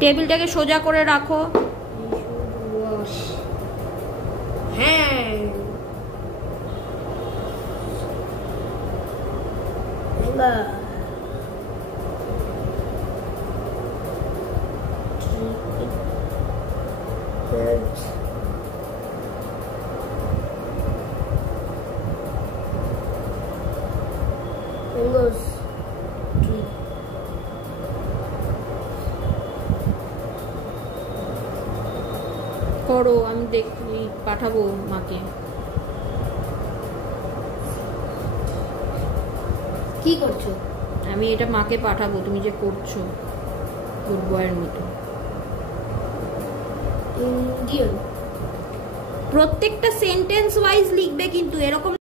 টেবিলটাকে সোজা করে রাখো। হ্যাঁ করো, আমি দেখি, পাঠাবো মাকে। কি করছো? আমি এটা মাকে পাঠাবো, তুমি যে করছো গুড বয়ের মতো। ইন্ডিয়ান প্রত্যেকটা সেন্টেন্স ওয়াইজ লিখবে কিন্তু, এরকম